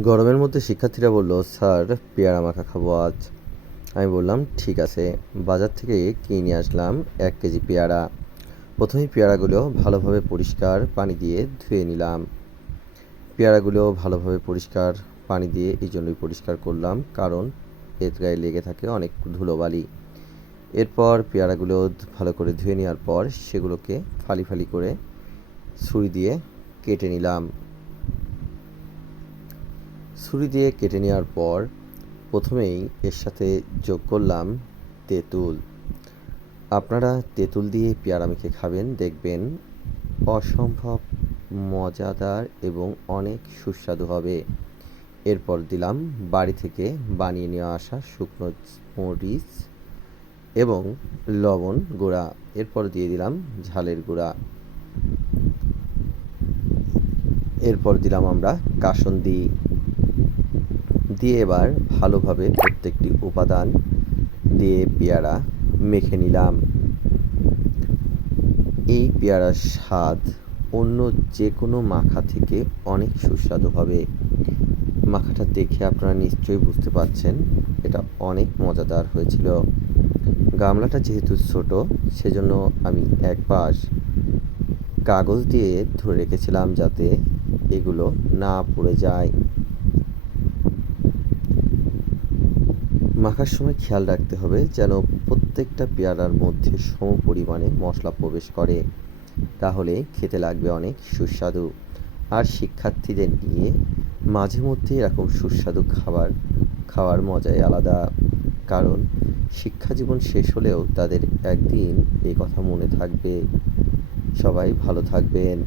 গরমের মধ্যে শিক্ষার্থীরা বলল, স্যার পেয়ারা মাখা খাবো আজ। আমি বললাম, ঠিক আছে। বাজার থেকে কিনে নিয়ে আসলাম 1 কেজি পেয়ারা। প্রথমেই পেয়ারাগুলো ভালোভাবে পরিষ্কার পানি দিয়ে ধুয়ে নিলাম। পেয়ারাগুলো ভালোভাবে পরিষ্কার পানি দিয়ে এই জন্যই পরিষ্কার করলাম, কারণ এর গায়ে লেগে থাকে অনেক ধুলোবালি। এরপর পেয়ারাগুলো ভালো করে ধুয়ে নেওয়ার পর সেগুলোকে ফালি ফালি করে ছুরি দিয়ে কেটে নিলাম। ছুরি দিয়ে কেটে নেওয়ার পর প্রথমেই এর সাথে যোগ করলাম তেঁতুল। আপনারা তেঁতুল দিয়ে পেয়ারা মেখে খাবেন, দেখবেন অসম্ভব মজাদার এবং অনেক সুস্বাদু হবে। এরপর দিলাম বাড়ি থেকে বানিয়ে নিয়ে আসা শুকনো মরিচ এবং লবণ গুঁড়া। এরপর দিয়ে দিলাম ঝালের গুঁড়া। এরপর দিলাম আমরা কাসুন্দি দিয়ে এবার ভালোভাবে প্রত্যেকটি উপাদান দিয়ে পেয়ারা মেখে নিলাম। এই পেয়ারার স্বাদ অন্য যে কোনো মাখা থেকে অনেক সুস্বাদু হবে। মাখাটা দেখে আপনারা নিশ্চয়ই বুঝতে পারছেন এটা অনেক মজাদার হয়েছিল। গামলাটা যেহেতু ছোট, সেজন্য আমি এক পাশ কাগজ দিয়ে ধরে রেখেছিলাম যাতে এগুলো না পড়ে যায়। মাখার সময় খেয়াল রাখতে হবে যেন প্রত্যেকটা পেয়ারার মধ্যে সমপরিমাণে মশলা প্রবেশ করে, তাহলে খেতে লাগবে অনেক সুস্বাদু। আর শিক্ষার্থীদের নিয়ে মাঝে মধ্যে এরকম সুস্বাদু খাওয়ার মজাই আলাদা, কারণ শিক্ষা জীবন শেষ হলেও তাদের একদিন এই কথা মনে থাকবে। সবাই ভালো থাকবেন।